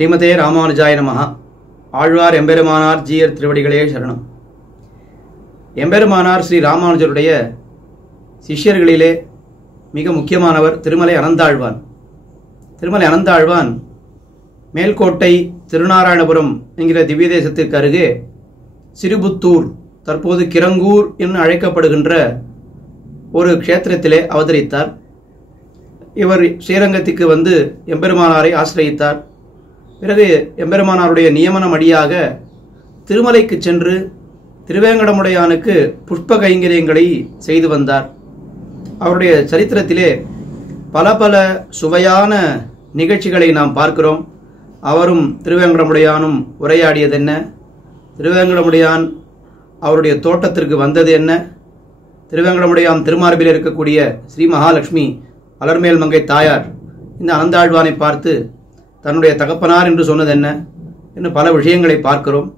ஸ்ரீமதே ராமானுஜாய நமஹ. ஆழ்வார் எம்பெருமானார் ஜீயர் திருவடிகளே சரணம். எம்பெருமானார் ஸ்ரீ ராமானுஜருடைய சிஷ்யர்களிலே மிக முக்கியமானவர் திருமலை அனந்தாழ்வான். திருமலை அனந்தாழ்வான் மேல்கோட்டை திருநாராயணபுரம் என்கிற திவ்ய தேசத்திற்கு அருகே சிறுபுத்தூர், தற்போது கிரங்கூர் என்று அழைக்கப்படுகின்ற ஒரு க்ஷேத்திரத்திலே அவதரித்தார். இவர் ஸ்ரீரங்கத்திற்கு வந்து எம்பெருமானாரை ஆசிரயித்தார். பிறகு எம்பெருமானாருடைய நியமனம் அடியாக திருமலைக்கு சென்று திருவேங்கடமுடையானுக்கு புஷ்ப கைங்கரியங்களை செய்து வந்தார். அவருடைய சரித்திரத்திலே பல பல சுவையான நிகழ்ச்சிகளை நாம் பார்க்கிறோம். அவரும் திருவேங்கடமுடையானும் உரையாடியதென்ன, திருவேங்கடமுடையான் அவருடைய தோட்டத்திற்கு வந்தது என்ன, திருவேங்கடமுடையான் திருமார்பில் இருக்கக்கூடிய ஸ்ரீ மகாலட்சுமி அலர்மேல் மங்கை தாயார் இந்த அனந்தாழ்வானை பார்த்து தன்னுடைய தகப்பனார் என்று சொன்னது என்ன என்று பல விஷயங்களை பார்க்கிறோம்.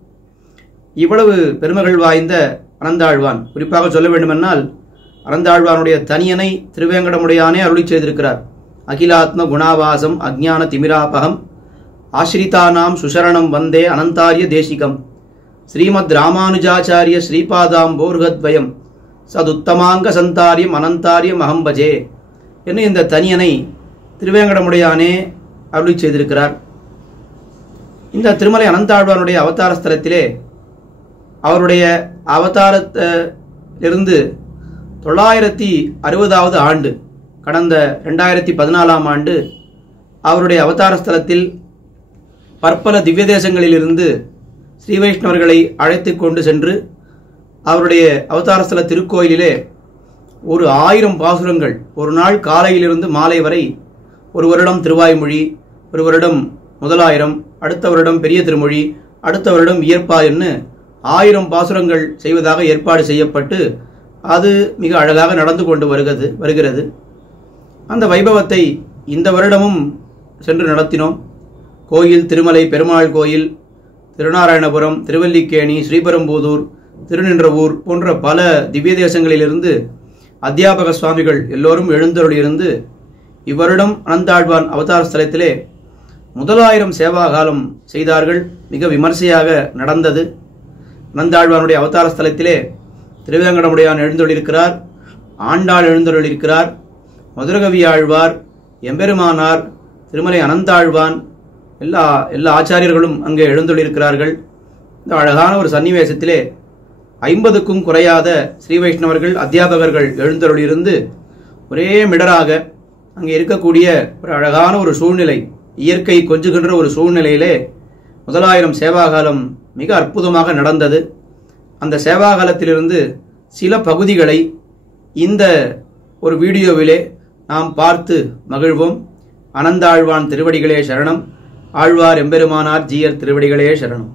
இவ்வளவு பெருமைகள் வாய்ந்த அனந்தாழ்வான், குறிப்பாக சொல்ல வேண்டுமென்றால் அனந்தாழ்வானுடைய தனியனை திருவேங்கடமுடையானே அருளி செய்திருக்கிறார். அகிலாத்ம குணாவாசம் அஜ்ஞான திமிராபகம் ஆசிரிதானாம் சுசரணம் வந்தே அனந்தாரிய தேசிகம் ஸ்ரீமத் ராமானுஜாச்சாரிய ஸ்ரீபாதாம் போர்கத்வயம் சதுத்தமாங்க சந்தாரியம் அனந்தாரியம் அகம்பஜே என்று இந்த தனியனை திருவேங்கடமுடையானே அருளி செய்திருக்கிறார். இந்த திருமலை அனந்தாழ்வானுடைய அவதார ஸ்தலத்திலே அவருடைய அவதாரத்திலிருந்து 960வது ஆண்டு, கடந்த 2014ஆம் ஆண்டு அவருடைய அவதார ஸ்தலத்தில் பற்பல திவ்ய தேசங்களிலிருந்து ஸ்ரீ வைஷ்ணவர்களை அழைத்து கொண்டு சென்று அவருடைய அவதாரஸ்தல திருக்கோயிலிலே ஒரு 1000 பாசுரங்கள், ஒரு நாள் காலையிலிருந்து மாலை வரை, ஒரு வருடம் திருவாய்மொழி, ஒரு வருடம் முதலாயிரம், அடுத்த வருடம் பெரிய திருமொழி, அடுத்த வருடம் இயற்பா என்று 1000 பாசுரங்கள் செய்வதாக ஏற்பாடு செய்யப்பட்டு அது மிக அழகாக நடந்து கொண்டு வருகிறது. அந்த வைபவத்தை இந்த வருடமும் சென்று நடத்தினோம். கோயில் திருமலை பெருமாள் கோயில், திருநாராயணபுரம், திருவல்லிக்கேணி, ஸ்ரீபெரும்புதூர், திருநின்றவூர் போன்ற பல திவ்ய தேசங்களிலிருந்து அத்தியாபக சுவாமிகள் எல்லோரும் எழுந்தருளியிருந்து இவ்வருடம் அனந்தாழ்வான் அவதார ஸ்தலத்திலே 1000 சேவாகாலம் செய்தார்கள். மிக விமர்சையாக நடந்தது. அனந்தாழ்வானுடைய அவதார ஸ்தலத்திலே திருவேங்கடமுடையான் எழுந்தருளியிருக்கிறார், ஆண்டாள் எழுந்தருளியிருக்கிறார், மதுரகவி ஆழ்வார், எம்பெருமானார், திருமலை அனந்தாழ்வான், எல்லா ஆச்சாரியர்களும் அங்கே எழுந்தருளியிருக்கிறார்கள். இந்த அழகான ஒரு சன்னிவேசத்திலே 50க்கும் குறையாத ஸ்ரீ வைஷ்ணவர்கள் அத்தியாபகர்கள் எழுந்தருளியிருந்து ஒரே மிடராக அங்கே இருக்கக்கூடிய ஒரு அழகான ஒரு சூழ்நிலை, இயற்கை கொஞ்சுகின்ற ஒரு சூழ்நிலையிலே 1000 சேவாகாலம் மிக அற்புதமாக நடந்தது. அந்த சேவாகாலத்திலிருந்து சில பகுதிகளை இந்த ஒரு வீடியோவிலே நாம் பார்த்து மகிழ்வோம். அனந்தாழ்வான் திருவடிகளே சரணம். ஆழ்வார் எம்பெருமானார் ஜீயர் திருவடிகளே சரணம்.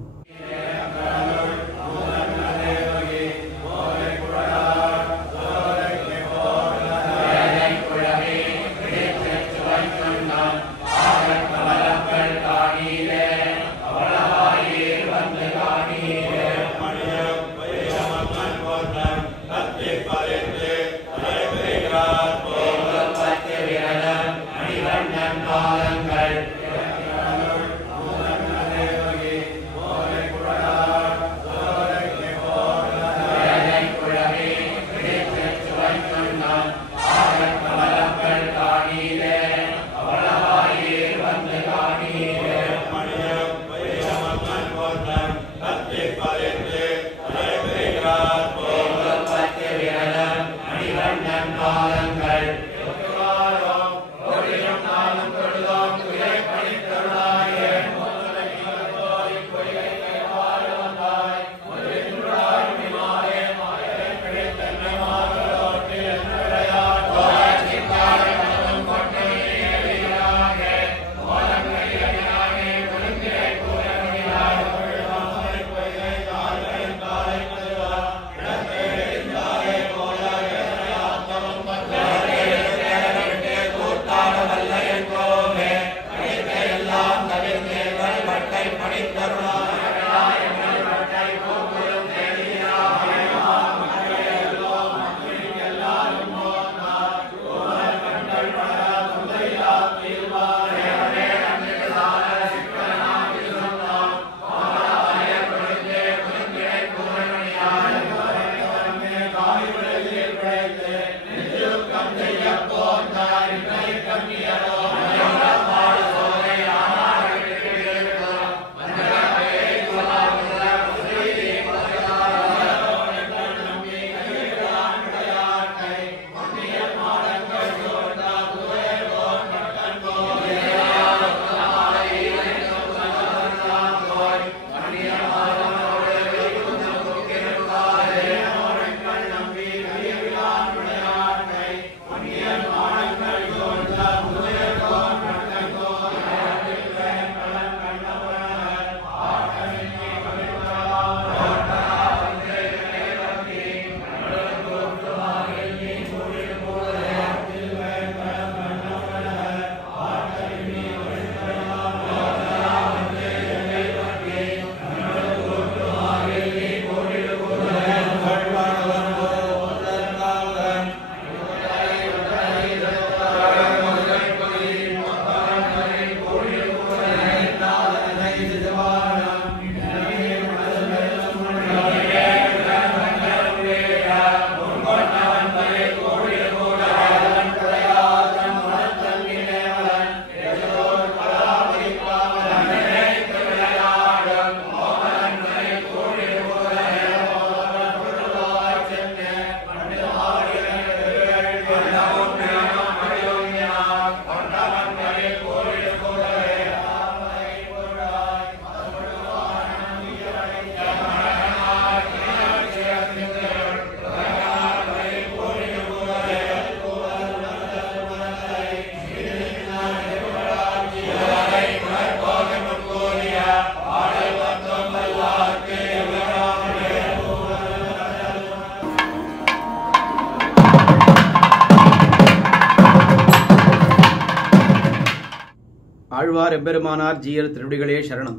ஆழ்வார் எம்பெருமானார் ஜீயர் திருவடிகளே சரணம்.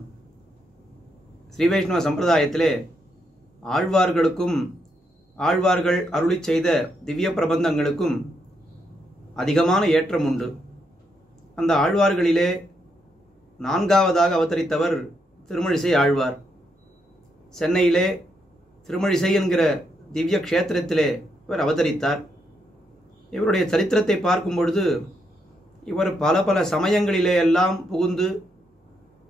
ஸ்ரீ வைஷ்ணவ சம்பிரதாயத்திலே ஆழ்வார்களுக்கும் ஆழ்வார்கள் அருளி செய்த திவ்ய பிரபந்தங்களுக்கும் அதிகமான ஏற்றம் உண்டு. அந்த ஆழ்வார்களிலே நான்காவதாக அவதரித்தவர் திருமழிசை ஆழ்வார். சென்னையிலே திருமழிசை என்கிற திவ்ய க்ஷேத்திரத்திலே இவர் அவதரித்தார். இவருடைய சரித்திரத்தை பார்க்கும் பொழுது இவர் பல பல சமயங்களிலே எல்லாம் புகுந்து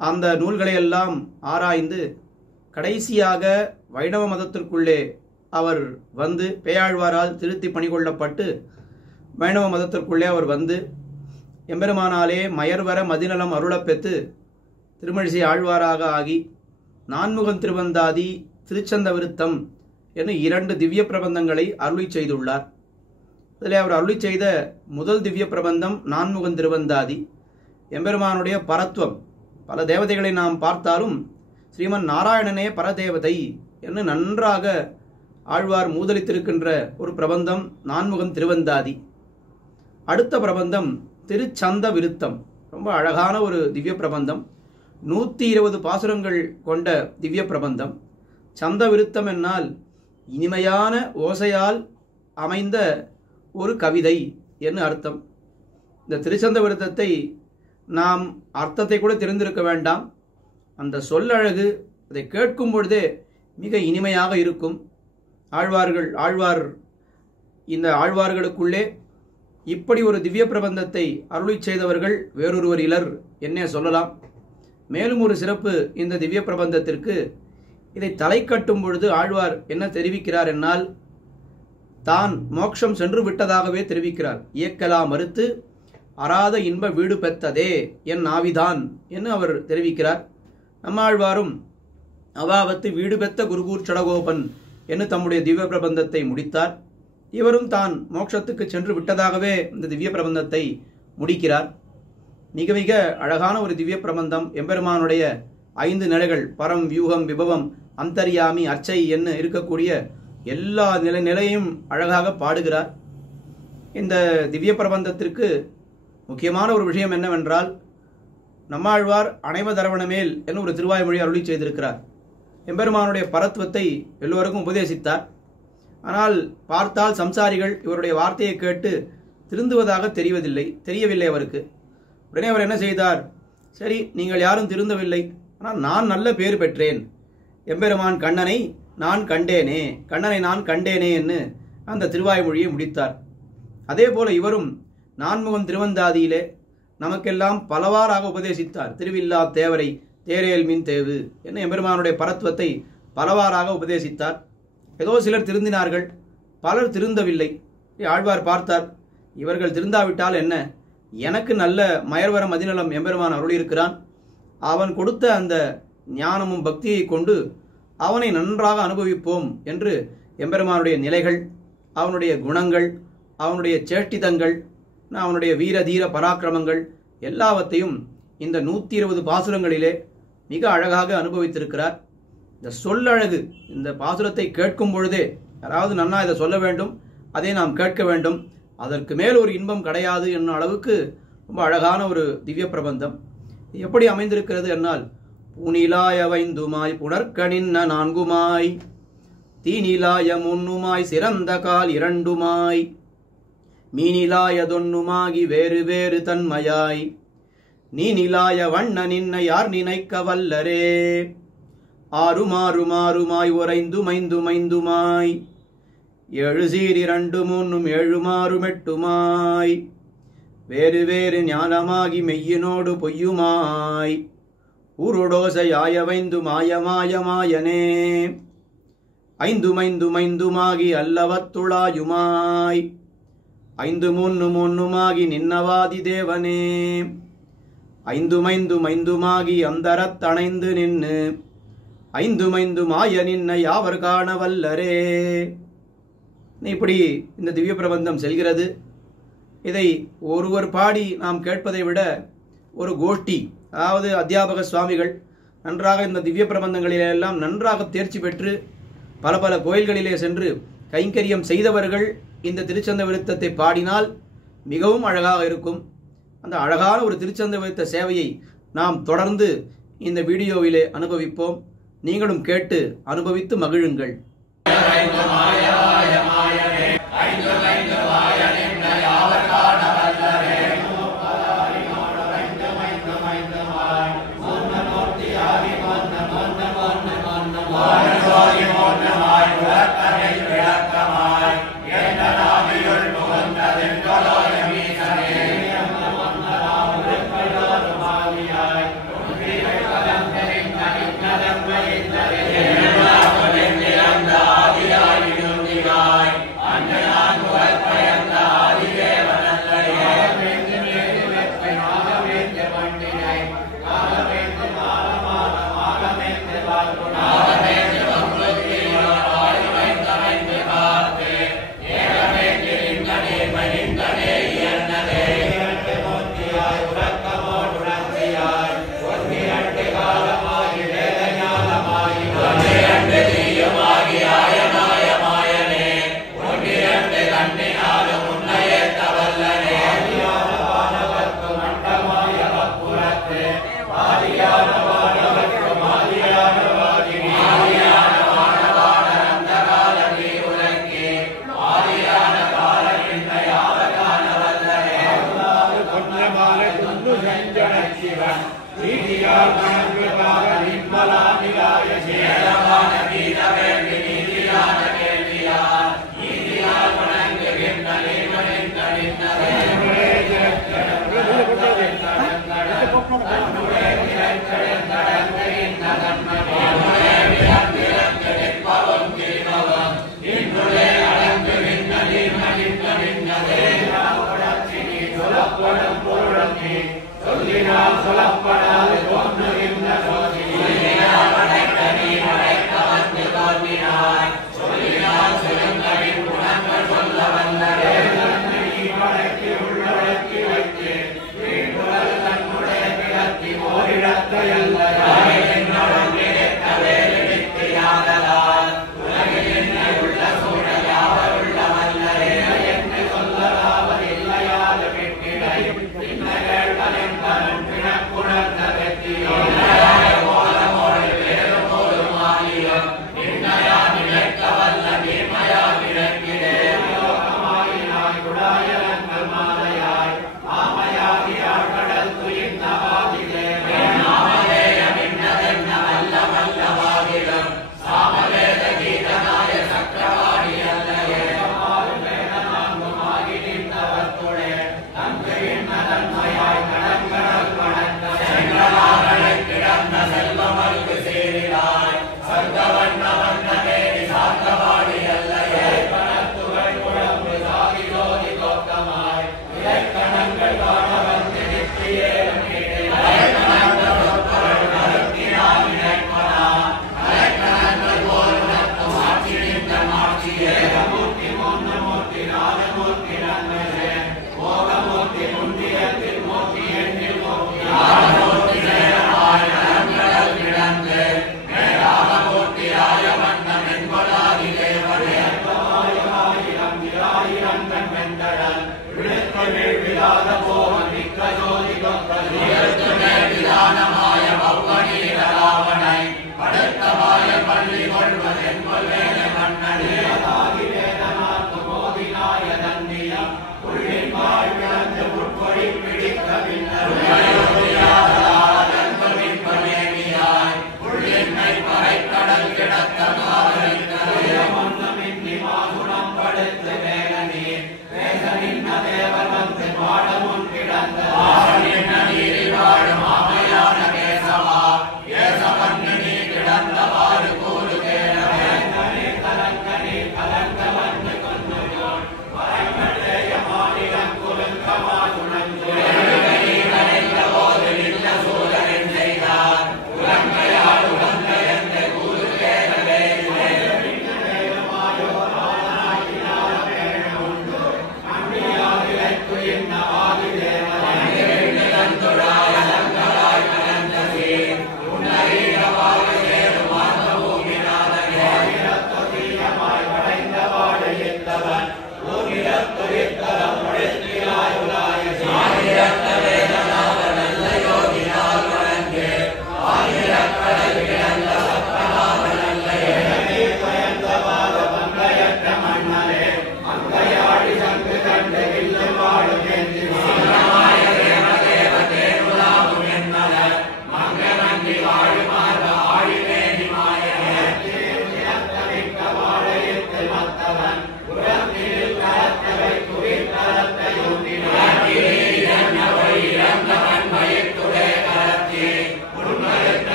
அந்த நூல்களை எல்லாம் ஆராய்ந்து கடைசியாக வைணவ மதத்திற்குள்ளே அவர் வந்து பேயாழ்வாரால் திருத்தி பணிகொள்ளப்பட்டு வைணவ மதத்திற்குள்ளே அவர் வந்து எம்பெருமானாலே மயர்வர மதிநலம் அருளப்பெற்று திருமழிசை ஆழ்வாராக ஆகி நான்முகன் திருவந்தாதி திருச்சந்த விருத்தம் என 2 திவ்ய பிரபந்தங்களை அருளி செய்துள்ளார். அதில் அவர் அருளி செய்த முதல் திவ்ய பிரபந்தம் நான்முகன் திருவந்தாதி. எம்பெருமானுடைய பரத்துவம், பல தேவதைகளை நாம் பார்த்தாலும் ஸ்ரீமன் நாராயணனே பரதேவதை என்று நன்றாக ஆழ்வார் மூதலித்திருக்கின்ற ஒரு பிரபந்தம் நான்முகன் திருவந்தாதி. அடுத்த பிரபந்தம் திருச்சந்த விருத்தம், ரொம்ப அழகான ஒரு திவ்ய பிரபந்தம். 120 பாசுரங்கள் கொண்ட திவ்ய பிரபந்தம். சந்த விருத்தம் என்னால் இனிமையான ஓசையால் அமைந்த ஒரு கவிதை என்று அர்த்தம். இந்த திருச்சந்த விருத்தத்தை நாம் அர்த்தத்தை கூட தெரிந்திருக்க வேண்டாம், அந்த சொல்லழகு அதை கேட்கும் பொழுதே மிக இனிமையாக இருக்கும். ஆழ்வார் இந்த ஆழ்வார்களுக்குள்ளே இப்படி ஒரு திவ்ய பிரபந்தத்தை அருளி செய்தவர்கள் வேறொருவர் இலர் என்னே சொல்லலாம். மேலும் ஒரு சிறப்பு இந்த திவ்ய பிரபந்தத்திற்கு, இதை தலை கட்டும் பொழுது ஆழ்வார் என்ன தெரிவிக்கிறார் என்னால், தான் மோட்சம் சென்று விட்டதாகவே தெரிவிக்கிறார். இயக்கலா மறுத்து அறாத இன்ப வீடு பெற்றதே என் ஆவிதான் என்று அவர் தெரிவிக்கிறார். நம்மாழ்வாரும் அவாவத்து வீடு பெற்ற குருகூர் சடகோபன் என்று தம்முடைய திவ்ய பிரபந்தத்தை முடித்தார். இவரும் தான் மோட்சத்துக்கு சென்று விட்டதாகவே இந்த திவ்ய பிரபந்தத்தை முடிக்கிறார். மிக மிக அழகான ஒரு திவ்ய பிரபந்தம். எம்பெருமானுடைய 5 நிலைகள், பரம், வியூகம், விபவம், அந்தர்யாமி, அர்ச்சை என்ன இருக்கக்கூடிய எல்லா நிலையையும் அழகாக பாடுகிறார். இந்த திவ்ய பிரபந்தத்திற்கு முக்கியமான ஒரு விஷயம் என்னவென்றால், நம்மாழ்வார் அணைவதரவணமேல் என்று ஒரு திருவாய்மொழி அருளி செய்திருக்கிறார். எம்பெருமானுடைய பரத்துவத்தை எல்லோருக்கும் உபதேசித்தார். ஆனால் பார்த்தால் சம்சாரிகள் இவருடைய வார்த்தையை கேட்டு திருந்துவதாக தெரியவில்லை அவருக்கு. உடனே அவர் என்ன செய்தார், சரி நீங்கள் யாரும் திருந்தவில்லை, ஆனால் நான் நல்ல பேர் பெற்றேன், எம்பெருமான் கண்ணனை நான் கண்டேனே என்று அந்த திருவாய்மொழியை முடித்தார். அதே போல இவரும் நான்முகன் திருவந்தாதியிலே நமக்கெல்லாம் பலவாறாக உபதேசித்தார். திருவில்லா தேவரை தேரேல் மின் தேவு என்ன எம்பெருமானுடைய பரத்துவத்தை பலவாறாக உபதேசித்தார். ஏதோ சிலர் திருந்தினார்கள், பலர் திருந்தவில்லை. ஆழ்வார் பார்த்தார், இவர்கள் திருந்தாவிட்டால் என்ன, எனக்கு நல்ல மயர்வர மதிநலம் எம்பெருமான் அருளியிருக்கிறான். அவன் கொடுத்த அந்த ஞானமும் பக்தியை கொண்டு அவனை நன்றாக அனுபவிப்போம் என்று எம்பெருமானுடைய நிலைகள், அவனுடைய குணங்கள், அவனுடைய சேஷ்டிதங்கள், அவனுடைய வீர தீர பராக்கிரமங்கள் எல்லாவற்றையும் இந்த 120 பாசுரங்களிலே மிக அழகாக அனுபவித்திருக்கிறார். இந்த சொல்லழகு, இந்த பாசுரத்தை கேட்கும் பொழுதே யாராவது நன்னா இதை சொல்ல வேண்டும், அதை நாம் கேட்க வேண்டும், அதற்கு மேல் ஒரு இன்பம் கிடையாது என்னும் அளவுக்கு ரொம்ப அழகான ஒரு திவ்ய பிரபந்தம். எப்படி அமைந்திருக்கிறது என்னால், பூனிலாய வைந்துமாய் புனர்கணின்ன 4மாய் தீனிலாய 3மாய் சிறந்த கால் 2மாய் மீனிலாயதொன்னுமாகி வேறு வேறு தன்மையாய் நீனிலாய வண்ண நின்னை யார் நினைக்க வல்லரே 6மாறுமாய் ஒரைந்துமைந்துமைந்துமாய் 7 சீர் 2 3 7 மாறும் 8மாய் வேறு வேறு ஞானமாகி மெய்யினோடு பொய்யுமாய் ஊருடோசையாய வைந்து மாயமாயமாயனே 5 அல்லவத்துளாயுமாய் 5 3 நின்னவாதி தேவனே 5 அந்தரத்தணைந்து நின்னு 5 மாய நின்ன யாவர் காண வல்லரே. இப்படி இந்த திவ்ய பிரபந்தம் செல்கிறது. இதை ஒருவர் பாடி நாம் கேட்பதை விட ஒரு கோஷ்டி, அதாவது அத்தியாபக சுவாமிகள் நன்றாக இந்த திவ்ய பிரபந்தங்களிலெல்லாம் நன்றாக தேர்ச்சி பெற்று பல பல கோயில்களிலே சென்று கைங்கரியம் செய்தவர்கள் இந்த திருச்சந்த விருத்தத்தை பாடினால் மிகவும் அழகாக இருக்கும். அந்த அழகான ஒரு திருச்சந்த விருத்த சேவையை நாம் தொடர்ந்து இந்த வீடியோவிலே அனுபவிப்போம். நீங்களும் கேட்டு அனுபவித்து மகிழுங்கள். சொல்லப்படாது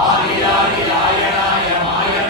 ஆதியாதி ஆயனாய மாய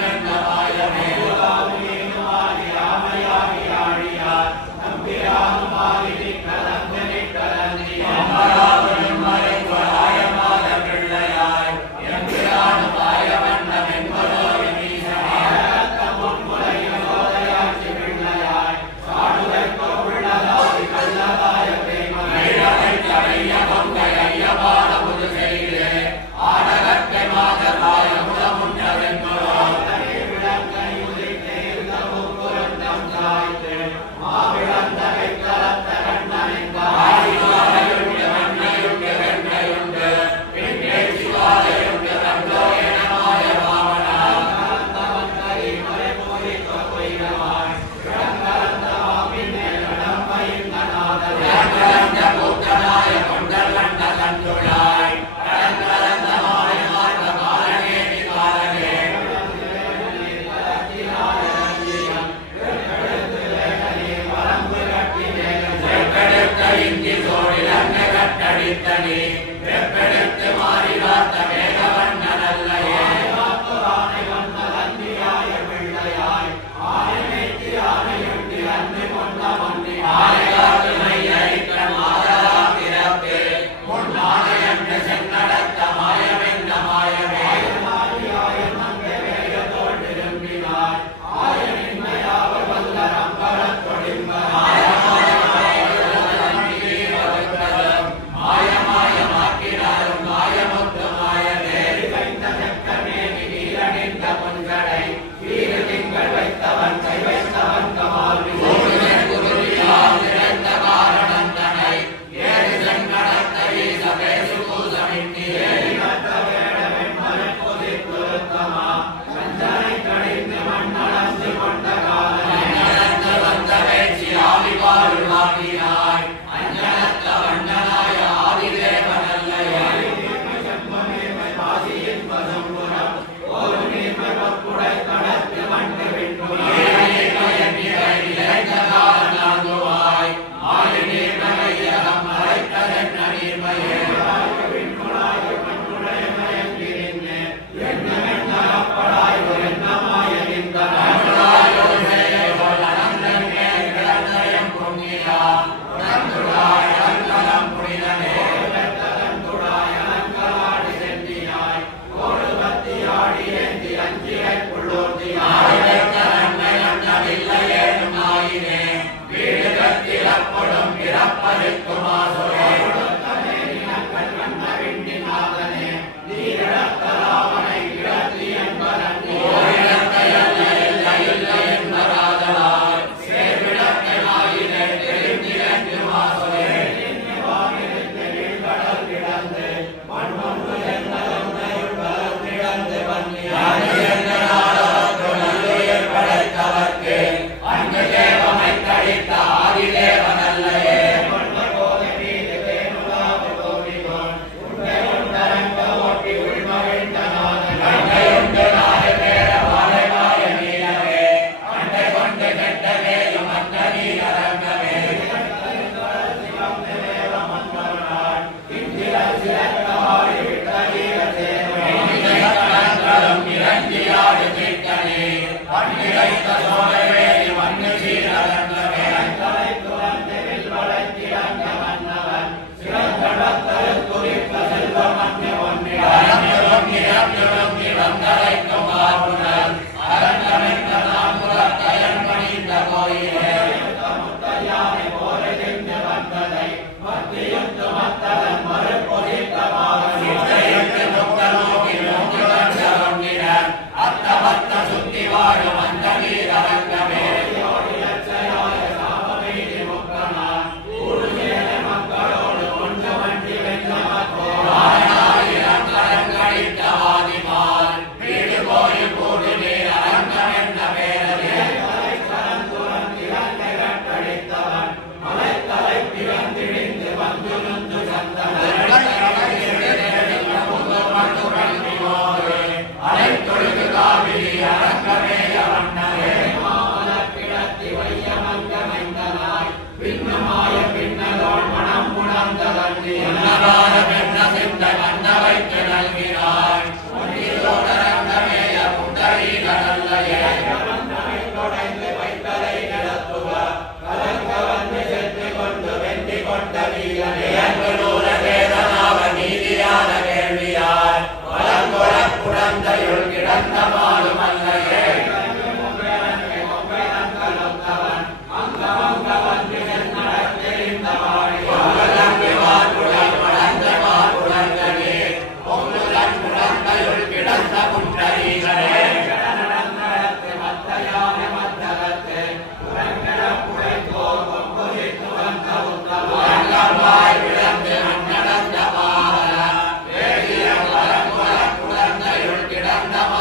Namo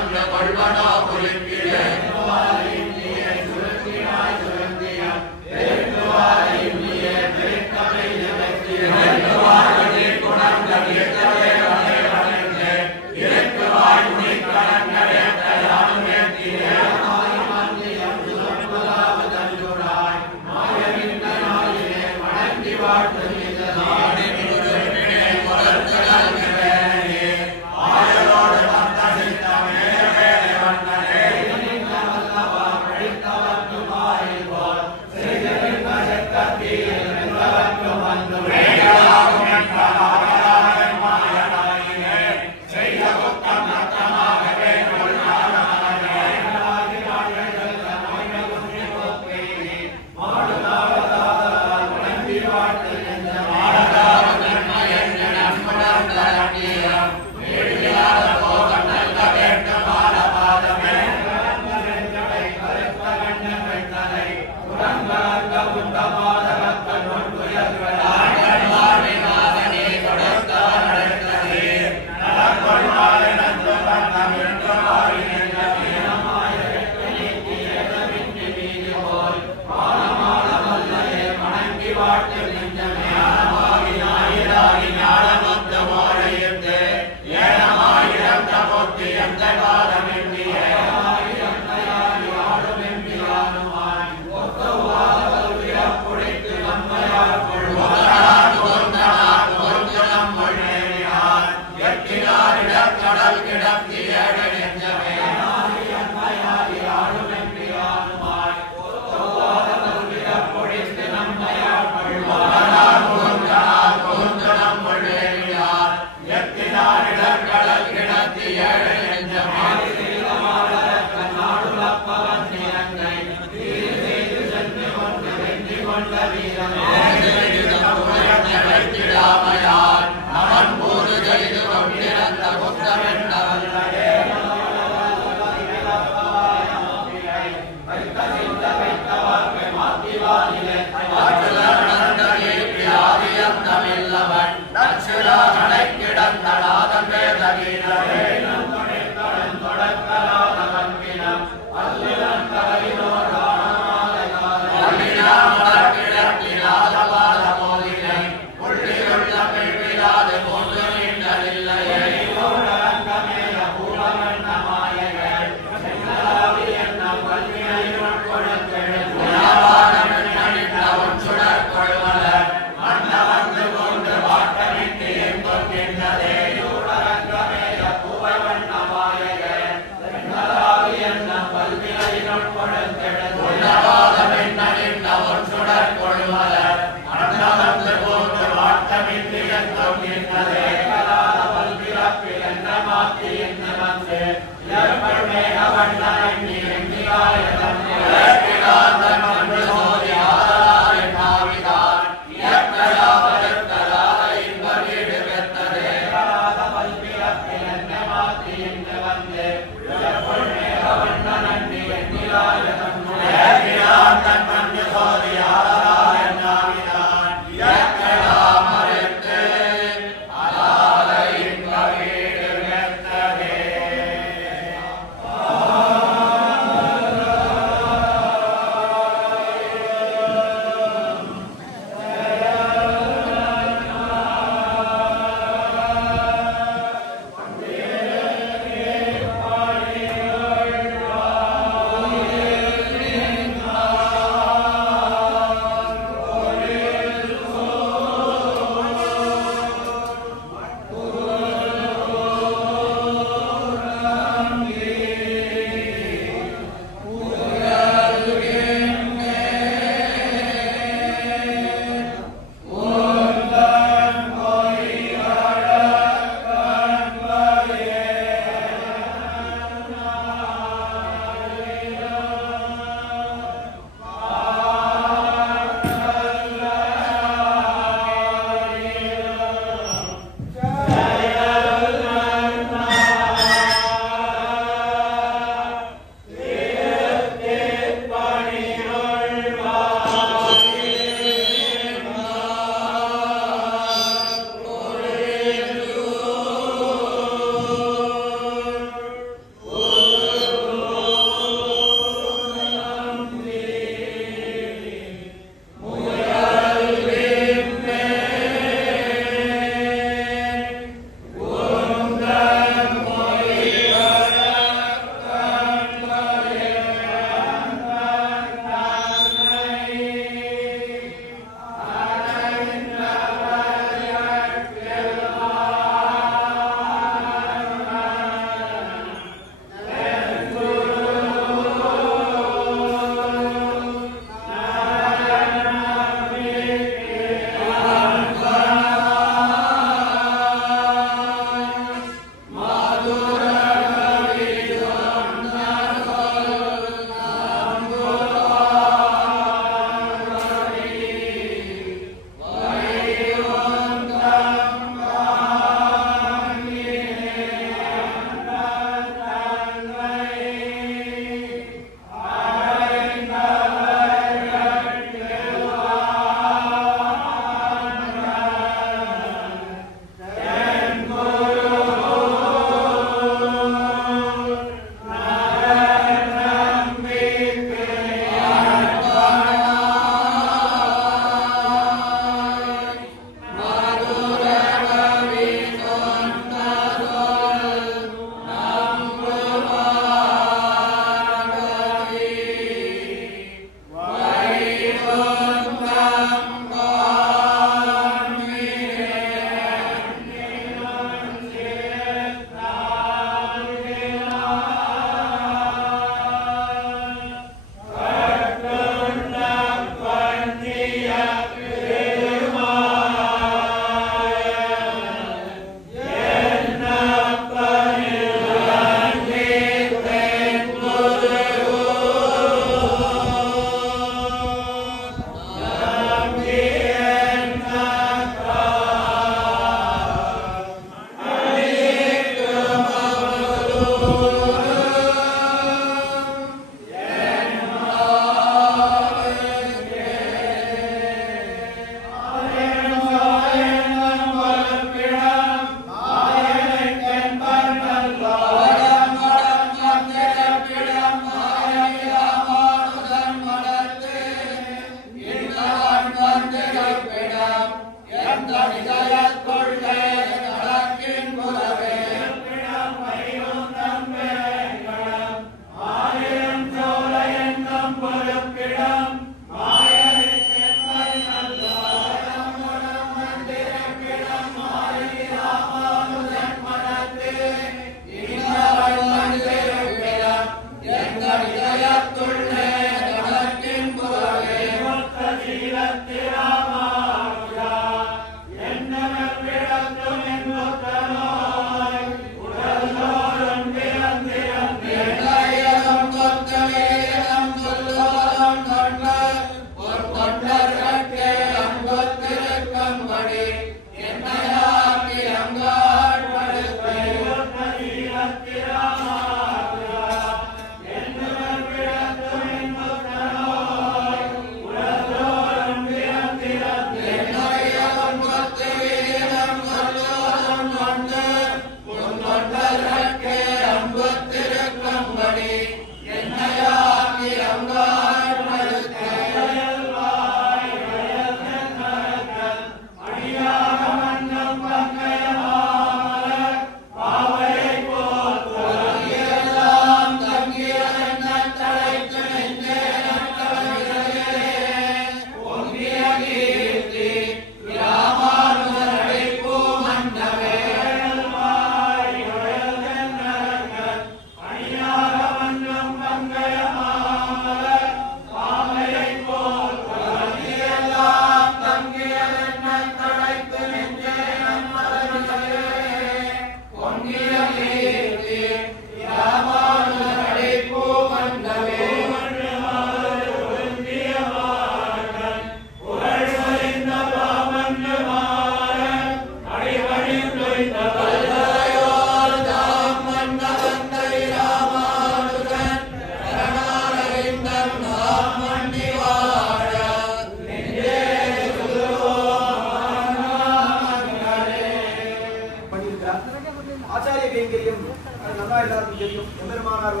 தெரியும். எம்பெருமானார்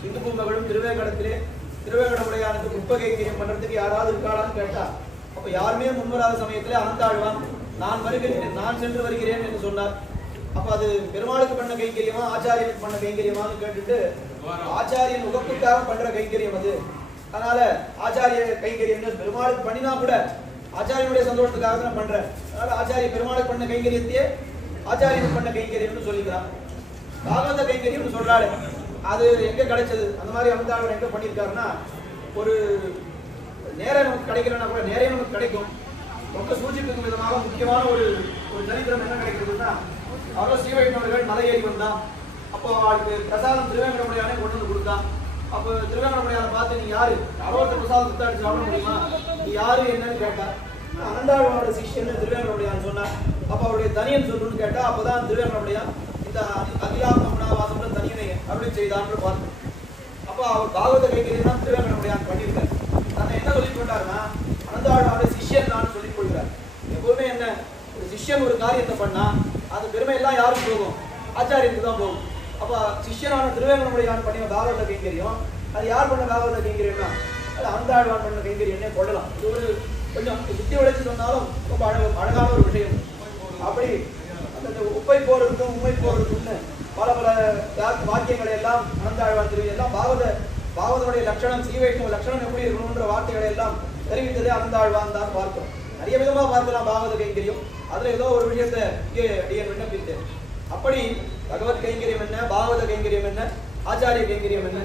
சிந்து பூமகளும் திருவேங்கடத்திலே திருவேங்கடமுடையானுக்கு புஷ்பகைங்கரியம் பண்றதுக்கு யாராவது இருக்காளான்னு கேட்டா, அப்ப யாருமே முன்வராத சமயத்திலே அனந்தாழ்வான் நான் வருகிறேன், நான் சென்று வருகிறேன் என்று சொன்னார். அப்ப அது பெருமாளுக்கு பண்ண கைங்கரியமா ஆச்சாரியனுக்கு பண்ண கைங்கரியமான்னு கேட்டுட்டு, ஆச்சாரியன் உகப்புக்காக பண்ற கைங்கரியம் அது, அதனால ஆச்சாரிய கைங்கரியம் பெருமாளுக்கு பண்ணினா கூட ஆச்சாரியனுடைய சந்தோஷத்துக்காக தான் பண்றேன், அதனால ஆச்சாரிய பெருமாளுக்கு பண்ண கைங்கரியத்தையே ஆச்சாரியனுக்கு பண்ண கைங்கரியம்னு சொல்லிக்கிறான். பாகவத கைங்கரியம்னு சொல்றாரு, அது எங்க கிடைச்சது? அந்த மாதிரி அனந்தாழ்வான் எங்க பண்ணியிருக்காருன்னா, ஒரு நேரம் நமக்கு கிடைக்கலன்னா கூட நேரம் நமக்கு கிடைக்கும். ரொம்ப சூச்சிக்கும் விதமாக முக்கியமான ஒரு சரித்திரம் என்ன கிடைக்கிறதுன்னா, அவரும் ஸ்ரீவைஷ்ணவர்கள் மலை ஏறி வந்தான். அப்போ அவளுக்கு பிரசாதம் திருவேங்கடமுடையானே கொண்டு வந்து கொடுத்தான். அப்போ திருவேங்கடமுடையான பார்த்து, நீ யாரு? அறுபத்த பிரசாதம் சுத்தாடி சாப்பிட முடியுமா, நீ யாரு என்னன்னு கேட்டா, அனந்தாழ்வானோட சிஷ்யன்னு திருவேங்கடமுடையான் சொன்னான். அப்ப அவருடைய தனியன் சொல்லணும்னு கேட்டா, அப்பதான் திருவேங்கடமுடையான் இந்த அகிலாமனாவாசம்ல தனியனை அருளி செய்தான்னு பார்த்தோம். அப்போ அவர் பாகவத கைங்கரியம் தான் திருவேங்கடமுடையான் பண்ணியிருக்காரு. நான் என்ன சொல்லிக் கொண்டாருன்னா, அனந்தாழ்வானுடைய சிஷ்யன் தான் சொல்லிக் கொள்கிறார். எப்பவுமே என்ன, ஒரு சிஷ்யன் ஒரு காரியத்தை பண்ணா அது பெருமை எல்லாம் யாருக்கு போகும்? ஆச்சாரியனுக்கு தான் போகும். அப்ப சிஷ்யனான திருவேங்கடமுடையான் பண்ணிய பாகவத கைங்கரியம், அது யார் பண்ண பாகவத கைங்கரியம்னா அது அனந்தாழ்வான் பண்ண கைங்கரியம்னே கொள்ளலாம். இது ஒரு கொஞ்சம் சுத்தி உழைச்சு சொன்னாலும் ரொம்ப அழகான ஒரு விஷயம். அப்படி அந்த உப்பை போறதுக்கும் உண்மை போறதுக்கும்னு பல பல வாக்கியங்களை எல்லாம் அனந்தாழ்வான் தெரிவி எல்லாம் பாகவதனுடைய லட்சணம், ஸ்ரீவைஷ்ணவ லட்சணம் எப்படி இருக்கணும்ன்ற வார்த்தைகளை எல்லாம் தெரிவித்ததே அனந்தாழ்வான் தான் பார்த்தோம். நிறைய விதமா பார்க்கலாம் பாகவத கைங்கரியம். அதுல ஏதோ ஒரு விஷயத்தை இங்கே அடியன் விண்ணப்பித்தேன். அப்படி பகவத் கைங்கரியம் என்ன, பாகவத கைங்கரியம் என்ன, ஆச்சாரிய கைங்கரியம் என்ன,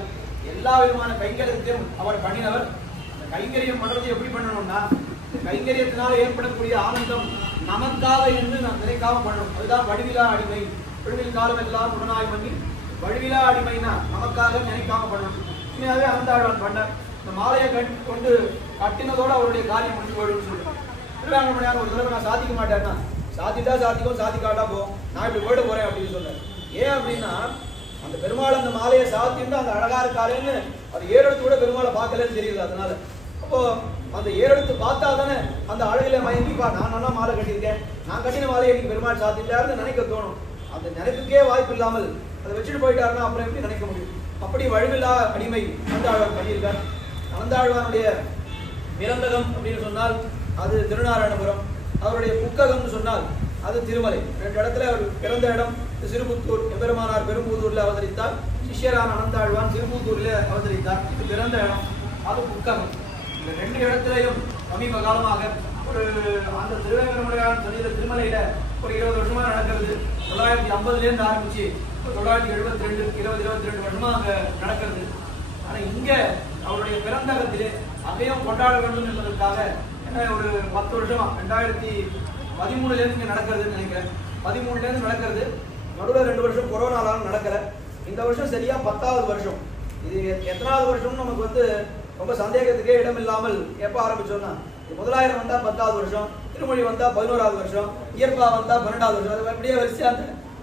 எல்லா விதமான கைங்கரியத்தையும் அவர் பண்ணினவர். அந்த கைங்கரியம் பண்றது எப்படி பண்ணணும்னா, கைங்கரியத்தினால் ஏற்படக்கூடிய ஆனந்தம் நமக்காக என்று நாம் நினைக்காம பண்ணணும். அதுதான் வடிவிலா அடிமை. விடுவில் காலம் எல்லாம் உடனாய் பண்ணி வடிவிலா அடிமைனா நமக்காக நினைக்காம பண்ணணும். உண்மையாவே அனந்தாழ்வான் பண்ண இந்த மாலையை கொண்டு கட்டினதோட அவருடைய காரியம் முடிஞ்சு போயிடும்னு சொல்லுவாங்க. திருவேங்கடமுடையான் ஒரு தடவை நான் சாதிக்க மாட்டேன்னா, சாதிட்டா சாதிக்கும், சாதிக்காட்டா போகும், நான் இப்படி போயிட போறேன் அப்படின்னு சொன்னேன். ஏன் அப்படின்னா, அந்த பெருமாள் அந்த மாலையை சாத்திட்டு அந்த அழகா இருக்காருன்னு அது ஏறெடுத்து கூட பெருமாளை பார்க்கலன்னு தெரியுது. அதனால அப்போ அந்த ஏறெடுத்து பார்த்தா தானே அந்த அழகில மயங்கிப்பா, நான் மாலை கட்டியிருக்கேன், நான் கட்டின மாலையை எனக்கு பெருமாள் சாத்திட்டாருன்னு நினைக்க தோணும். அந்த நினைப்புக்கே வாய்ப்பு இல்லாமல் அதை வச்சுட்டு போயிட்டாருன்னா அப்புறம் எப்படி நினைக்க முடியும்? அப்படி வழுவில்லா அடிமை அனந்தாழ்வான் பண்ணியிருக்கார். அனந்தாழ்வானுடைய பிறந்தகம் அப்படின்னு சொன்னால் அது திருநாராயணபுரம், அவருடைய புக்ககம்னு சொன்னால் அது திருமலை. ரெண்டு இடத்துல அவர் பிறந்த இடம் சிறுபுத்தூர். எம்பெருமானார் பெரும்புதூர்ல அவதரித்தார், சிஷ்யரான அனந்தாழ்வான் சிறுபுத்தூர்ல அவதரித்தார். இது பிறந்த இடம், அது புக்ககம். இந்த ரெண்டு இடத்திலையும் சமீப காலமாக ஒரு அந்த திருவேங்கடமுடையான் சொல்லிய திருமலையில ஒரு 20 வருஷமா நடக்கிறது. 950 ஆரம்பிச்சு 972 22 வருஷமா அங்க நடக்கிறது. ஆனா இங்க அவருடைய பிறந்தகத்திலே அதையும் கொண்டாட வேண்டும் என்பதற்காக ஒரு 10 வருஷமா 2013 இங்க நடக்கிறதுன்னு நினைக்கிறேன். 13 நடக்கிறது. நடுவில் 2 வருஷம் கொரோனாலாம் நடக்கல. இந்த வருஷம் சரியா 10வது வருஷம். இது எத்தனாவது வருஷம் நமக்கு ரொம்ப சந்தேகத்துக்கே இடம் இல்லாமல் எப்ப ஆரம்பிச்சோம்னா, முதலாயிரம் வந்தா 10வது வருஷம், திருமொழி வந்தா 11வது வருஷம், இயற்பா வந்தா 12வது வருஷம். அது அப்படியே வரிசையா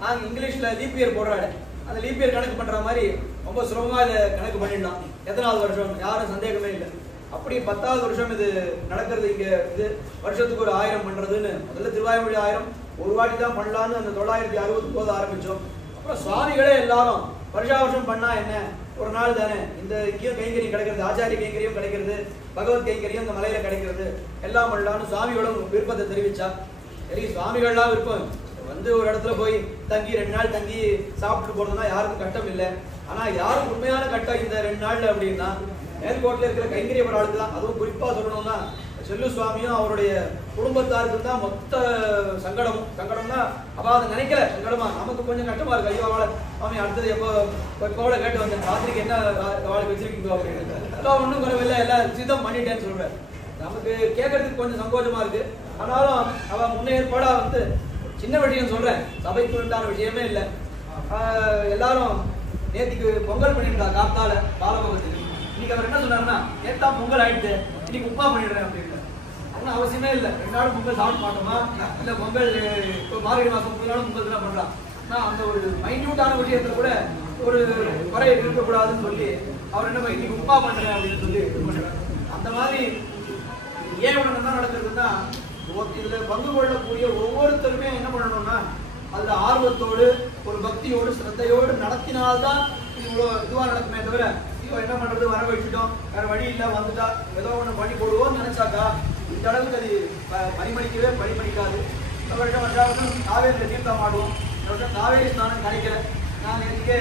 நாங்க இங்கிலீஷ்ல லீப் இயர் போடுறாரு, அந்த லீப் இயர் கணக்கு பண்ற மாதிரி ரொம்ப சுலபமா இதை கணக்கு பண்ணிடலாம். எத்தனாவது வருஷம் யாரும் சந்தேகமே இல்லை. அப்படி 10வது வருஷம் இது நடக்கிறது. இங்க இது வருஷத்துக்கு ஒரு 1000 பண்றதுன்னு முதல்ல திருவாய்மொழி 1000 ஒரு வாட்டி தான் பண்ணலான்னு அந்த 969 ஆரம்பிச்சோம். அப்புறம் சுவாமிகளே எல்லாரும் வருஷா வருஷம் பண்ணா என்ன, ஒரு நாள் தானே இந்த இங்கேயும் கைங்கரியம் கிடைக்கிறது, ஆச்சாரிய கைங்கரியம் கிடைக்கிறது, பகவத் கைங்கரியம் இந்த மலையில கிடைக்கிறது, எல்லாம் பண்ணலான்னு சுவாமிகளும் விருப்பத்தை தெரிவிச்சா. சரி, சுவாமிகள்லாம் விருப்பம் ஒரு இடத்துல போய் தங்கி 2 நாள் தங்கி சாப்பிட்டு போறதுன்னா யாருக்கும் கட்டம் இல்லை. ஆனா யாருக்கு உண்மையான கட்டம் இந்த 2 நாள்ல அப்படின்னா மேல்கோட்டில் இருக்கிற கைங்கரிய பராளுக்கு தான். அதுவும் குறிப்பா சொல்லணும்னா செல்லு சுவாமியும் அவருடைய குடும்பத்தாருக்கு தான் மொத்த சங்கடம்னா அவ அதை நினைக்கல சங்கடமா, நமக்கு கொஞ்சம் கஷ்டமா இருக்கு. ஐயோ அவளை சுவாமி அடுத்தது எப்போட கேட்டு வந்தேன், ராத்திரிக்கு என்ன அவளுக்கு வச்சிருக்கீங்க அப்படின்னு. எல்லாம் ஒன்றும் குறைவில்லை, எல்லாம் சித்தம் பண்ணிட்டேன்னு சொல்றேன். நமக்கு கேட்கறதுக்கு கொஞ்சம் சங்கோஜமா இருக்கு. ஆனாலும் அவ முன்னேற்பாடா சின்ன விஷயம் சொல்றேன், சபைக்கு உண்டான விஷயமே இல்லை. எல்லாரும் நேற்றுக்கு பொங்கல் பண்ணிட்டு காத்தால பாலபகத்துக்கு. இன்னைக்கு அவர் என்ன சொன்னாருன்னா, நேத்தா பொங்கல் ஆயிடுச்சு, இன்னைக்கு உப்பா பண்ணிடுறேன் அப்படின்னு. ஒன்றும் அவசியமே இல்லை. 2 நாள் பொங்கல் சாப்பிட மாட்டோமா, இல்லை பொங்கல் மார்கழி மாசம் 3 நாளும் பொங்கல் தான் பண்றான். ஆனால் அந்த ஒரு மைன்யூட்டான விஷயத்துல கூட ஒரு குறை இருக்கக்கூடாதுன்னு சொல்லி அவர் என்ன இன்னைக்கு உப்பா பண்றேன் அப்படின்னு சொல்லி இது பண்றாரு. அந்த மாதிரி ஏன் ஒன்று என்ன நடக்குதுன்னா, இதுல பங்கு கொள்ளக்கூடிய ஒவ்வொருத்தருமே என்ன பண்ணணும்னா, அதுல ஆர்வத்தோடு ஒரு பக்தியோடு சிரத்தையோடு நடத்தினால்தான் இவ்வளோ இதுவாக நடக்குமே தவிர இப்போ என்ன பண்ணுறது வர வச்சுட்டோம் வேறு வழி இல்லை வந்துட்டா ஏதோ ஒன்று பண்ணி போடுவோம்னு நினச்சாக்கா இந்த அளவுக்கு அது பரிமளிக்காது. இந்த வருஷம் வருஷம் காவேரியில் தீர்த்தம் ஆடுவோம். இந்த வருஷம் காவேரி ஸ்நானம் கிடைக்கல. நான் எனக்கு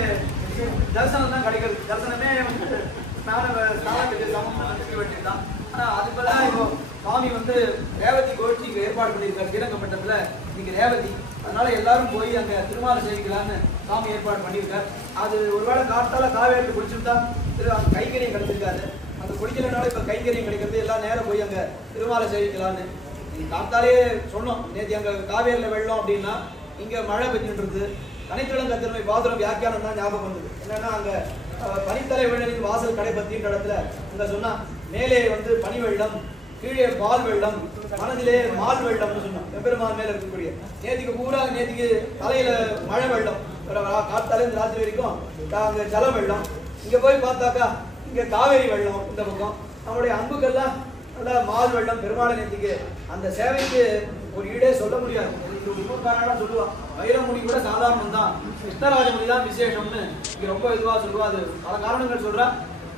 தரிசனம் தான் கிடைக்கிறது. தரிசனமே வந்து ஸ்நானத்துக்கு சமமாக நடக்க வேண்டியதுதான். ஆனால் அதுக்கெல்லாம் இப்போ சுவாமி வந்து ரேவதி கோஷ்டி இங்கே ஏற்பாடு பண்ணியிருக்காரு. ஸ்ரீரங்கப்பட்டத்தில் இன்னைக்கு ரேவதி, அதனால எல்லாரும் போய் அங்கே திருமாலை சேவிக்கலான்னு சுவாமி ஏற்பாடு பண்ணியிருக்காரு. அது ஒருவேளை காட்டால காவேரியில் குடிச்சுட்டா அங்கே கைங்கரியம் கிடைச்சிருக்காரு. அந்த குடிக்கிறனால இப்போ கைங்கரியம் கிடைக்கிறது. எல்லாம் நேரம் போய் அங்கே திருமாலை சேவிக்கலான்னு காத்தாலே சொன்னோம். நேற்று அங்கே காவேரியில் வெள்ளம் அப்படின்னா இங்கே மழை பெஞ்சுட்டு கனைத்திளங்க திருமை பாதுரம் வியாக்கியானம் தான் ஞாபகம் வந்தது. என்னன்னா அங்கே பனித்தலை வெள்ளரின் வாசல் கடை பத்தின்ற இடத்துல அங்கே சொன்னா மேலே வந்து பனி வெள்ளம், கீழே பால் வெள்ளம், மனதிலே மால் வெள்ளம்னு சொன்னோம். எம்பெருமான் மேல இருக்கக்கூடிய நேற்றுக்கு தலையில மழை வெள்ளம், காத்தாலே இந்த ராத்திரி வரைக்கும் அங்கே ஜல வெள்ளம். இங்க போய் பார்த்தாக்கா இங்க காவேரி வெள்ளம். இந்த பக்கம் நம்மளுடைய அன்புக்கெல்லாம் நல்லா மால் வெள்ளம். பெருமாளை நேற்றுக்கு அந்த சேவைக்கு ஒரு ஈடே சொல்ல முடியாது. உண்மைக்காரலாம் சொல்லுவான் வைரமுடி கூட சாதாரணம் தான், கிருஷ்ணராஜமுடி தான் விசேஷம்னு இங்க ரொம்ப இதுவா சொல்லுவா. அது பல காரணங்கள் சொல்றா.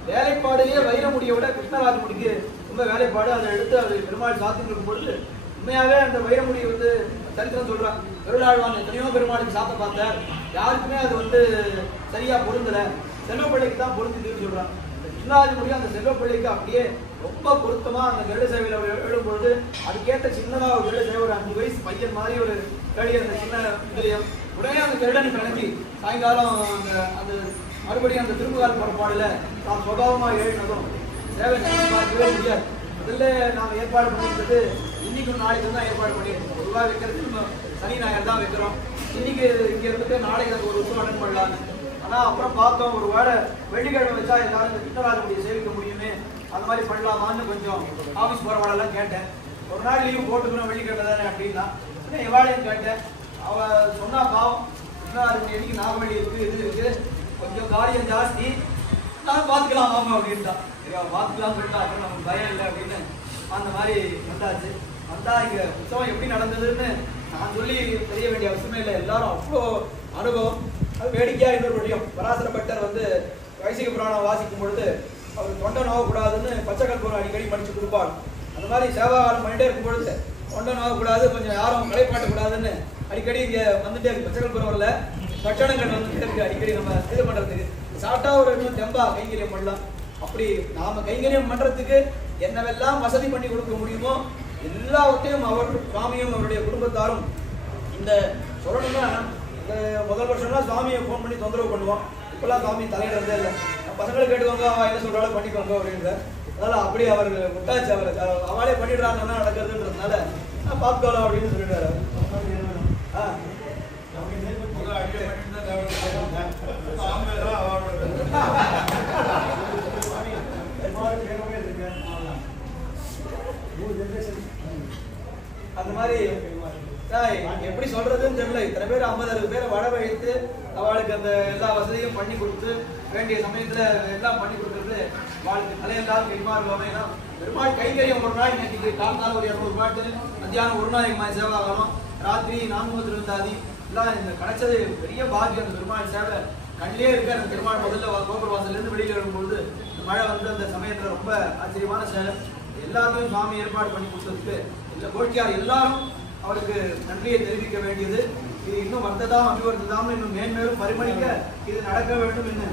வேலைப்பாடுலேயே வைரமுடியை விட கிருஷ்ணராஜமுடிக்கு ரொம்ப வேலைப்பாடு. அதை எடுத்து அது பெருமாள் சாத்திட்டு இருக்கும் பொழுது உண்மையாவே அந்த வைரமுடியை வந்து சரித்திரம் சொல்றான். பெருளாழ்வான் எத்தனையோ பெருமாளுக்கு சாத்த பார்த்தார், யாருக்குமே அது வந்து சரியா பொருந்தல. செல்வப்பிள்ளைக்கு தான் பொருந்துன்னு சொல்றான். கிருஷ்ணராஜமுடி அந்த செல்வப்பிள்ளைக்கு அப்படியே ரொம்ப பொருத்தமா அந்த கருட சேவையில எழும்பொழுது அதுக்கேற்ற சின்னதா ஒரு கருட சேவை, ஒரு 5 வயசு பையன் மாதிரி ஒரு கடி அந்த சின்ன இதுலயும் உடனே அந்த கருடனை கணக்கி சாயங்காலம் அந்த மறுபடியும் அந்த திருமுகால் புறப்பாடுல நாம் சுபாவமா எழுதினதும் சேவை பார்க்கவே முடியாது. அதில் நாம் ஏற்பாடு பண்ணியிருந்தது இன்னைக்கும் நாளைக்கு தான் ஏற்பாடு பண்ணியிருக்கோம். பொதுவாக வைக்கிறது சனி ஞாயிறு தான் வைக்கிறோம். இன்னைக்கு இங்க இருந்துட்டு நாளைக்கு அது ஒரு உற்சவம் அட்டன் பண்ணலான்னு. ஆனால் அப்புறம் பார்த்தோம் ஒரு வேளை வெள்ளிக்கிழமை வச்சா எல்லாரும் இந்த கிருஷ்ணராஜமுடியை சேவிக்க முடியுமே, அது மாதிரி பண்ணலாமான்னு கொஞ்சம் ஆஃபீஸ் போகிறவாடெல்லாம் கேட்டேன். ஒரு நாள் லீவு போட்டுக்கணும் வெள்ளிக்கிழமை தானே அப்படின்னா எவாளையும் கேட்டேன். அவள் சொன்னா பாவம் கிருஷ்ணராஜமுடி என்னைக்கு நாகவழி இருக்கு, இது இருக்கு, கொஞ்சம் காரியம் ஜாஸ்தி, நான் பார்த்துக்கலாம் ஆமா அப்படின்ட்டா. பார்த்துக்கலாம் சொல்லிட்டா. அப்புறம் நமக்கு பயம் இல்லை அப்படின்னு அந்த மாதிரி வந்தாச்சு. வந்தா இங்க உற்சவம் எப்படி நடந்ததுன்னு நான் சொல்லி தெரிய வேண்டிய அவசியமே இல்லை. எல்லாரும் அவ்வளோ அனுபவம். அது வேடிக்கையா இன்னொரு விஷயம், பராசர பட்டர் வந்து வைசிக புராணம் வாசிக்கும் பொழுது அவர் தொண்டை நோகக்கூடாதுன்னு பச்சைக்கல் புறம் அடிக்கடி படிச்சு கொடுப்பார். அந்த மாதிரி சேவாகாரம் பண்ணிட்டே இருக்கும் பொழுது தொண்டை நோகக்கூடாது, கொஞ்சம் யாரும் களைப்பாட்டக்கூடாதுன்னு அடிக்கடி இங்க வந்துட்டே இருக்கு. பச்சைக்கல் புறம்ல பட்சணங்கள் வந்துட்டே இருக்கு அடிக்கடி. நம்ம இது பண்றதுக்கு சாப்பிட்டா ஒரு இன்னும் தெம்பா கைங்கரியம் பண்ணலாம். அப்படி நாம கைங்கரியம் பண்றதுக்கு என்னவெல்லாம் வசதி பண்ணி கொடுக்க முடியுமோ எல்லாவற்றையும் அவர் சுவாமியும் அவருடைய குடும்பத்தாரும் இந்த சொல்லணும்னா இந்த முதல் வருஷம்லாம் சுவாமியை ஃபோன் பண்ணி தொந்தரவு பண்ணுவோம். இப்பெல்லாம் சுவாமி தலையிடறதே இல்லை. பசங்களை கேட்டுக்கோங்க, அவன் என்ன சொல்றாலும் பண்ணிக்கோங்க அப்படின்ற. அதனால அப்படி அவர் விட்டாச்சு. அவர் அவளே பண்ணிடுறாங்கன்னா நடக்கிறதுன்றதுனால பார்த்துக்கலாம் அப்படின்னு சொல்லிடுறாரு. அந்த மாதிரி எப்படி சொல்றதுன்னு தெரியல. இத்தனை பேர் 50-60 பேரை வட வைத்து அவளுக்கு அந்த எல்லா வசதியும் பண்ணி கொடுத்து வேண்டிய சமயத்துல எல்லாம் பண்ணி கொடுக்கறது வாழ்க்கை தலையெல்லாம் பெருமாள். ஏன்னா பெருமாள் கைங்கரியம் ஒரு நாள் இன்னைக்கு காலத்தால் ஒரு 200 பாட்டு, மத்தியானம் ஒரு நாளைக்கு மாதிரி சேவை ஆகணும், ராத்திரி 430 எல்லாம் இந்த கிடைச்சது பெரிய பாக்கியம். அந்த பெருமாள் சேவை கண்ணிலே இருக்க. அந்த பெருமாள் முதல்ல கோபுர வாசல்ல இருந்து வெளியில வரும்பொழுது மழை வந்து அந்த சமயத்துல ரொம்ப ஆச்சரியமான சேவை. எல்லாத்தையும் சுவாமி ஏற்பாடு பண்ணி கொடுத்ததுக்கு இந்த கோஷ்டியார் எல்லாரும் அவருக்கு நன்றியை தெரிவிக்க வேண்டியது. இது இன்னும் வந்ததாம் அபிவர்த்ததாம் இன்னும் மேன்மேலும் பரிமளிக்க இது நடக்க வேண்டும் என்று.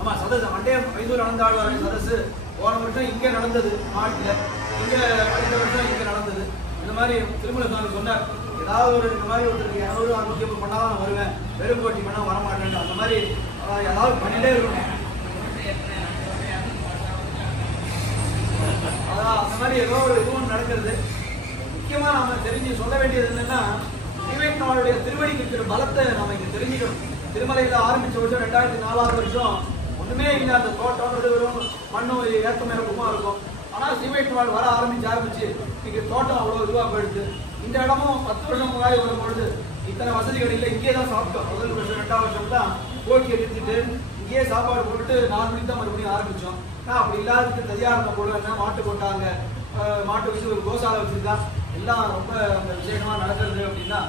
ஆமா, சதஸ் மண்டே மைசூர் அனந்தாழ்வாரின் சதஸ் போன வருஷம் இங்கே நடந்தது, நாட்டில் இங்கே அடுத்த வருஷம் இங்கே நடந்தது. இந்த மாதிரி திருமல சுவாமி சொன்னார், ஏதாவது ஒரு இந்த மாதிரி ஒருத்தருக்கு 200-650 பண்ணாதான் நான் வருவேன், வெறும் போட்டி பண்ணால் வரமாட்டேன். அந்த மாதிரி ஏதாவது பண்ணிட்டே இருக்கணும். அதான் அந்த மாதிரி ஏதோ ஒரு இதுவும் நடக்கிறது. முக்கியமா நாம தெரிஞ்சு சொல்ல வேண்டியது என்னன்னா, ஸ்ரீவைஷ்ணவருடைய திருவடிக்கு இருக்கிற பலத்தை நாம இங்க தெரிஞ்சுக்கணும். திருமலையில ஆரம்பிச்ச வருஷம் 2004ஆவது வருஷம் ஒண்ணுமே இல்லை. அந்த தோட்டம்ன்றது வெறும் மண்ணும் ஏற்றம் இறக்கமா இருக்கும். ஆனா ஸ்ரீவைஷ்ணவர் வர ஆரம்பிச்சு இங்க தோட்டம் அவ்வளவு இதுவா போயிடுது. இந்த இடமும் 10 வருஷம் முன்னாடி வரும்பொழுது இத்தனை வசதிகள் இல்லை. இங்கேயே தான் சாப்பிட்டோம். முதல் வருஷம் 2ஆவது வருஷம் தான் கோக்கியை நிறுத்திட்டு இங்கேயே சாப்பாடு போட்டுட்டு 4 மணிக்கு தான் மறுபடியும் ஆரம்பிச்சோம். அப்படி இல்லாததுக்கு தயாரணம் போடுவேன், மாட்டு கொட்டாங்க, மாட்டு வச்சு ஒரு கோசாலை வச்சிருக்கா, எல்லாம் ரொம்ப அந்த விசேஷமா நடக்கிறது. அப்படின்னா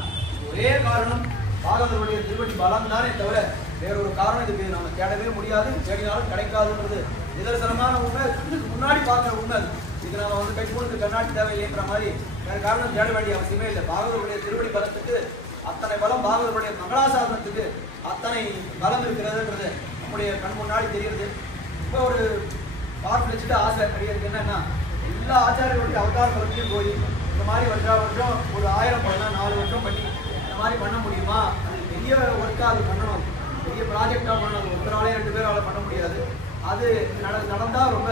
ஒரே காரணம் பாகவதருடைய திருவடி பலம் தானே தவிர வேறொரு காரணம் இதுக்கு நம்ம தேடவே முடியாது, தேடினாலும் கிடைக்காதுன்றது நிதர்சனமான உண்மை. இதுக்கு முன்னாடி பார்க்குற உண்மை. இது நம்ம வந்து கைப்பூனுக்கு கண்ணாடி தேவையில்லைன்ற மாதிரி வேற காரணம் தேட வேண்டிய அவசியமே இல்லை. பாகவதருடைய திருவடி பலத்துக்கு அத்தனை பலம், பாகவதருடைய மங்களாசாசனத்துக்கு அத்தனை பலம் இருக்கிறதுன்றது நம்முடைய கண் முன்னாடி தெரிகிறது. இப்போ ஒரு பார்த்து வச்சுட்டு ஆசை அடிக்கிறது என்னன்னா, எல்லா ஆச்சாரியர்களுடைய அவதார பலத்தையும் போய் இந்த மாதிரி வருஷம் ஒரு 1000 பண்ணலாம், 4 வருஷம் பண்ணி இந்த மாதிரி பண்ண முடியுமா? அது பெரிய ஒர்க்காக அது பண்ணணும், பெரிய ப்ராஜெக்டாக பண்ணணும். அது ஒருத்தராலே 2 பேரால் பண்ண முடியாது. அது நடந்தால் ரொம்ப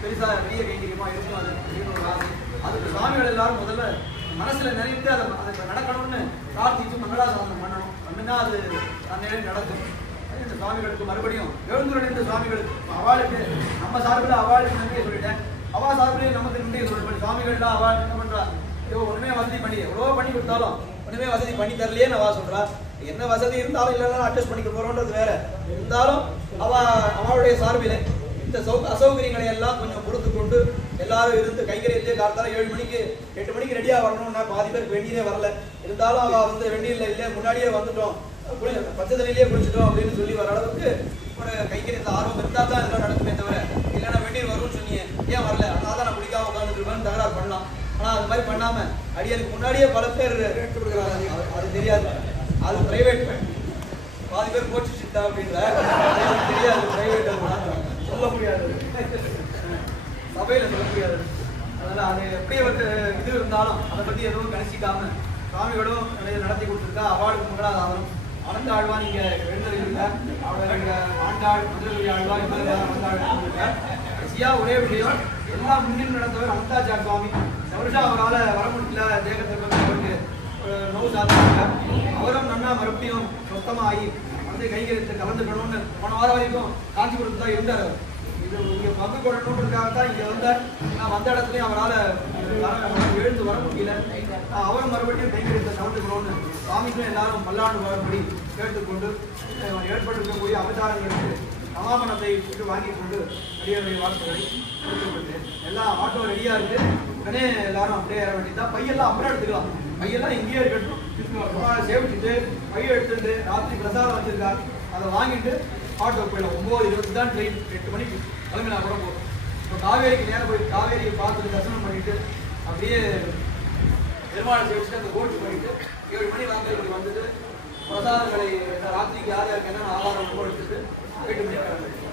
பெருசாக பெரிய கைங்கரியமாக இருக்கும். அது அப்படின்னு ஒரு ஆசை. அதுக்கு சுவாமிகள் எல்லாரும் முதல்ல மனசில் நினைத்து அதை நடக்கணும்னு பிரார்த்தித்து மங்களாசாசனம் பண்ணணும். அப்படின்னா அது தன்னிலை நடக்கும். இந்த சுவாமிகளுக்கு மறுபடியும் எழுந்துள்ள சுவாமிகளுக்கு அவளுக்கு நம்ம சார்பில் அவளுக்கு நன்றியை சொல்லிட்டேன், அவா சார்பிலே நமக்கு நன்றியை சொல்லிட்டேன். சுவாமிகள்லாம் அவள் என்ன பண்றா, ஒண்ணுமே வசதி பண்ணி எவ்வளோ பண்ணி கொடுத்தாலும் ஒண்ணுமே வசதி பண்ணி தரலையேன்னு அவா சொல்றா. என்ன வசதி இருந்தாலும் இல்லைன்னா அட்ஜஸ்ட் பண்ணிக்க போறோன்றது வேற. இருந்தாலும் அவளுடைய சார்பிலே இந்த அசௌகரியங்களை எல்லாம் கொஞ்சம் பொறுத்து கொண்டு எல்லாரும் இருந்து கைங்கரியத்திலே காலத்தால 7 மணிக்கு 8 மணிக்கு ரெடியா வரணும்னா பாதி பேருக்கு வெந்நீரே வரல. இருந்தாலும் அவ வந்து வெந்நீர்ல இல்லை முன்னாடியே வந்துட்டோம், பச்சை தண்ணியிலேயே குளிச்சிட்டோம் அப்படின்னு சொல்லி வர அளவுக்கு ஒரு கைங்கரியத்தை ஆர்வம் இருந்தால் தான் இதெல்லாம் நடக்குமே தவிர, இல்லைன்னா வெந்நீர் வரும்னு சொன்னீங்க ஏன் வரல, அதனால தான் நான் குளிக்காம உட்காந்துருப்பேன்னு தகராறு பண்ணலாம். ஆனா அது மாதிரி பண்ணாம அடியனுக்கு முன்னாடியே பல பேர் அது தெரியாது. அது பிரைவேட் பாதி பேர் கோச்சு சிட்டா அப்படின்ற தெரியாது. பிரைவேட் சொல்ல முடியாது, சபையில சொல்ல முடியாது. அதனால அது எப்படி வந்து இது இருந்தாலும் அதை பத்தி எதுவும் கணிச்சிக்காம சுவாமிகளும் நடத்தி கொடுத்துருக்கா. அவார்டுக்கு மங்களாசாசனம் அனந்த ஆழ்வா நீங்க எழுந்திருக்கீங்க, அவங்க ஆண்டாள் மதுரை ஆழ்வா கடைசியா ஒரே விஷயம், எல்லா முன்னிலும் நடந்தவர் அனந்தாச்சார் சுவாமி. இந்த வருஷம் அவரால் வர முடியல, தேகத்திற்கு அவருக்கு நோவு சாதிச்சாங்க. அவரும் நன்னா மறுபடியும் சொத்தமாகி வந்து கைகரியத்தை கலந்துக்கணும்னு போன வாரம் வரைக்கும் காஞ்சிபுரத்து தான் இருந்தார். இது இங்கே பங்கு கொள்ளணுன்றதுக்காக தான் இங்கே வந்தார். நான் வந்த இடத்துலையும் அவரால் எழுந்து வர முடியல. அவரும் மறுபடியும் கைகரியத்தை கலந்துக்கணும்னு சுவாமிக்கும் எல்லாரும் பல்லாண்டு வரும்படி கேட்டுக்கொண்டு ஏற்பட்டிருக்கக்கூடிய அவதாரங்களுக்கு சமாபனத்தை விட்டு வாங்கி கொண்டு அடியாருடைய வாழ்த்துக்களை கொடுத்துக்கொண்டு எல்லாம் ஆட்டோ ரெடியா இருக்கு. உடனே எல்லாரும் அப்படியே ஏற வேண்டியதான். பையெல்லாம் அப்புறம் எடுத்துக்கலாம், பையெல்லாம் இங்கேயே இருக்கட்டும். சேவிச்சுட்டு பையை எடுத்துட்டு ராத்திரி பிரசாதம் வச்சிருக்காரு, அதை வாங்கிட்டு ஆட்டோ போயிடலாம். 9:20 தான் ட்ரெயின், 8 மணிக்கு கிளம்பினா கூட போதும். இப்போ காவேரிக்கு நேரம் போய் காவேரியை பார்த்துட்டு தரிசனம் பண்ணிட்டு அப்படியே பெருமாளை சேவிச்சுட்டு அந்த கோட்டு பண்ணிட்டு 7 மணி வாங்கலுக்கு வந்துட்டு பிரசாதங்களை ராத்திரிக்கு யார் யாருக்கு என்னென்ன ஆதாரம் எடுத்துட்டு 8 மணிக்கு